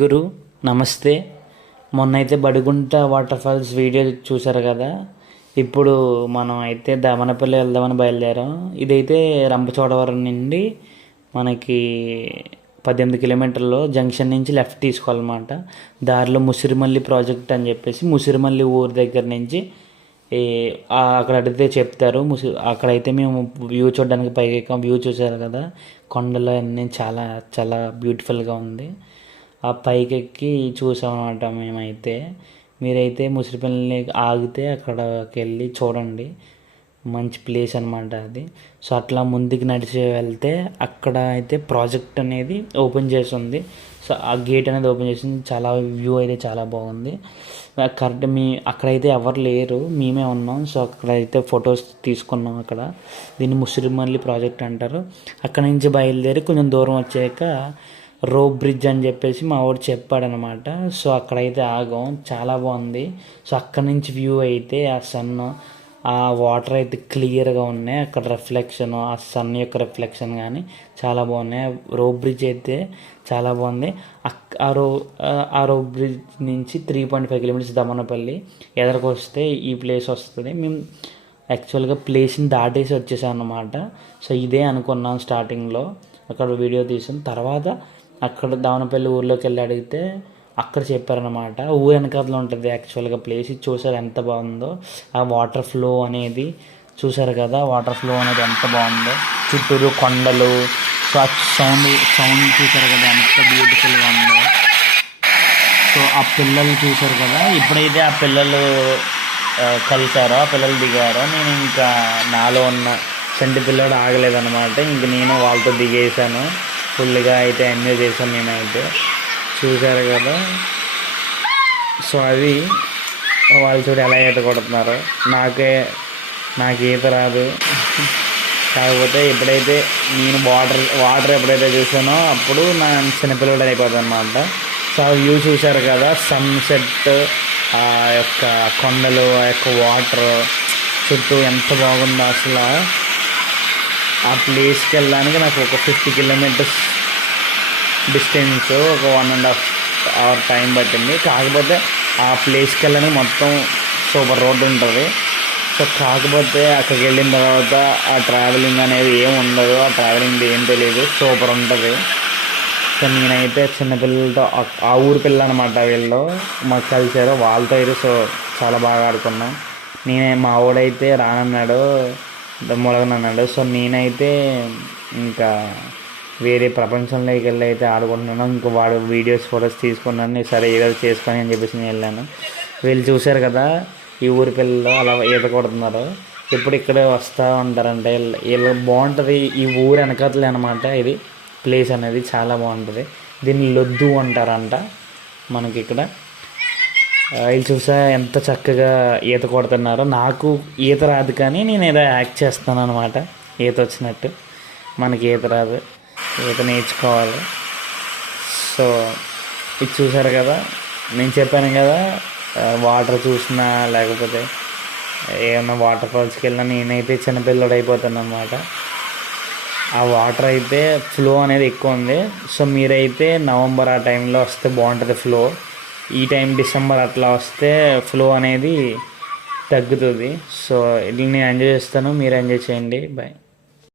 గురు నమస్తే. మొన్న అయితే బడిగుంట వాటర్ ఫాల్స్ వీడియో చూసారు కదా. ఇప్పుడు మనం అయితే దమనపల్లి వెళ్దామని బయలుదేరాం. ఇదైతే రంపచోడవరం నుండి మనకి 18 కిలోమీటర్లు. జంక్షన్ నుంచి లెఫ్ట్ తీసుకోవాలన్నమాట. దారిలో ముసిరిమల్లి ప్రాజెక్ట్ అని చెప్పేసి ముసిరిమల్లి ఊరి దగ్గర నుంచి అక్కడ అడిగితే చెప్తారు. అక్కడైతే మేము వ్యూ చూడడానికి పైకి ఎక్కాం. వ్యూ చూసారు కదా, కొండలు అన్నీ చాలా చాలా బ్యూటిఫుల్గా ఉంది. ఆ పైకి ఎక్కి చూసామన్నమాట మేమైతే. మీరైతే ముసిరిపల్లి ఆగితే అక్కడికి వెళ్ళి చూడండి, మంచి ప్లేస్ అనమాట అది. సో అట్లా ముందుకు నడిచి వెళ్తే అక్కడ అయితే ప్రాజెక్ట్ అనేది ఓపెన్ చేసి ఉంది. సో ఆ గేట్ అనేది ఓపెన్ చేసింది. చాలా వ్యూ అయితే చాలా బాగుంది. కరెక్ట్ అక్కడైతే ఎవరు లేరు, మేమే ఉన్నాం. సో అక్కడైతే ఫొటోస్ తీసుకున్నాం. అక్కడ దీన్ని ముసిరిమల్లి ప్రాజెక్ట్ అంటారు. అక్కడ నుంచి బయలుదేరి కొంచెం దూరం వచ్చాక రోప్ బ్రిడ్జ్ అని చెప్పేసి మా వాడు చెప్పాడనమాట. సో అక్కడైతే ఆగాం. చాలా బాగుంది. సో అక్కడ నుంచి వ్యూ అయితే ఆ సన్, ఆ వాటర్ అయితే క్లియర్గా ఉన్నాయి. అక్కడ రిఫ్లెక్షన్, ఆ సన్ యొక్క రిఫ్లెక్షన్ కానీ చాలా బాగున్నాయి. రోప్ బ్రిడ్జ్ అయితే చాలా బాగుంది. ఆ రోప్ బ్రిడ్జ్ నుంచి 3.5 కిలోమీటర్స్ దమనపల్లి ఎదరికి వస్తే ఈ ప్లేస్ వస్తుంది. మేము యాక్చువల్గా ప్లేస్ని దాటేసి వచ్చేసాం అన్నమాట. సో ఇదే అనుకున్నాం స్టార్టింగ్లో. అక్కడ వీడియో తీసిన తర్వాత అక్కడ దమనపల్లి ఊర్లోకి వెళ్ళి అడిగితే అక్కడ చెప్పారనమాట. ఊరు వెనకాతలో ఉంటుంది యాక్చువల్గా ప్లేస్. ఇది చూసారు ఎంత బాగుందో. ఆ వాటర్ ఫ్లో అనేది చూసారు కదా, వాటర్ ఫ్లో అనేది ఎంత బాగుందో. చుట్టూరు కొండలు. సో ఆ సౌండ్ చూసారు కదా ఎంత బ్యూటిఫుల్గా ఉందో. సో ఆ పిల్లలు చూసారు కదా, ఇప్పుడైతే ఆ పిల్లలు కలిసారో, ఆ పిల్లలు దిగారో, నేను ఇంకా నాలో ఉన్న చంటి పిల్లడు ఆగలేదన్నమాట. ఇంక నేను వాళ్ళతో దిగేసాను. ఫుల్గా అయితే ఎంజాయ్ చేసాం మేమైతే. చూసారు కదా. సో అది వాళ్ళు చూడు ఎలా ఈత కొడుతున్నారు. నాకు ఈత రాదు. కాకపోతే ఎప్పుడైతే నేను వాటర్ ఎప్పుడైతే చూసానో అప్పుడు నా చిన్నపిల్లడు అయిపోతుంది అనమాట. సో ఆ వ్యూ చూసారు కదా, సన్సెట్, ఆ యొక్క కొండలు, ఆ యొక్క వాటర్ చుట్టూ ఎంత బాగుందో అసలు. ఆ ప్లేస్కి వెళ్ళడానికి నాకు ఒక 50 కిలోమీటర్స్ డిస్టెన్స్, ఒక 1.5 అవర్ టైం పట్టింది. కాకపోతే ఆ ప్లేస్కి వెళ్ళడానికి మొత్తం సూపర్ రోడ్డు ఉంటుంది. సో కాకపోతే అక్కడికి వెళ్ళిన తర్వాత ఆ ట్రావెలింగ్ అనేది ఏం ఉండదు. ఆ ట్రావెలింగ్ ఏం తెలియదు, సూపర్ ఉంటుంది. సో నేనైతే చిన్నపిల్లలతో, ఆ ఊరి పిల్లలు అనమాట వీళ్ళు, మాకు కలిసారు. వాళ్ళతో అయితే సో చాలా బాగా ఆడుకున్నాం. మా వాడైతే రానన్నాడు, మొలగనన్నాడు. సో నేనైతే ఇంకా వేరే ప్రపంచంలోకి వెళ్ళి అయితే ఆడుకుంటున్నాను. ఇంకా వాడు వీడియోస్ ఫొటోస్ తీసుకున్నాను. సరే ఏదో చేసుకొని అని చెప్పేసి నేను వెళ్ళాను. వీళ్ళు చూశారు కదా, ఈ ఊరి పిల్లలు అలా ఈత కొడుతున్నారు. ఇప్పుడు ఇక్కడే వస్తూ ఉంటారంటే వీళ్ళు బాగుంటుంది. ఈ ఊరు వెనకట్లే అనమాట ఇది ప్లేస్ అనేది, చాలా బాగుంటుంది. దీన్ని లొద్దు అంటారంట మనకి ఇక్కడ. వీళ్ళు చూసా ఎంత చక్కగా ఈత కొడుతున్నారో. నాకు ఈత రాదు కానీ నేను ఏదో యాక్ట్ చేస్తాను అనమాట, ఈత వచ్చినట్టు. మనకి ఈత రాదు, ఈత నేర్చుకోవాలి. సో ఇది చూసారు కదా, నేను చెప్పాను కదా, వాటర్ చూసినా లేకపోతే ఏమన్నా వాటర్ ఫాల్స్కి వెళ్ళినా నేనైతే చిన్నపిల్లడు అయిపోతాను అనమాట. ఆ వాటర్ అయితే ఫ్లో అనేది ఎక్కువ ఉంది. సో మీరైతే నవంబర్ ఆ టైంలో వస్తే బాగుంటుంది ఫ్లో. ఈ టైం డిసెంబర్ అట్లా వస్తే ఫ్లో అనేది తగ్గుతుంది. సో ఇది నేను ఎంజాయ్ చేస్తాను, మీరు ఎంజాయ్ చేయండి. బాయ్.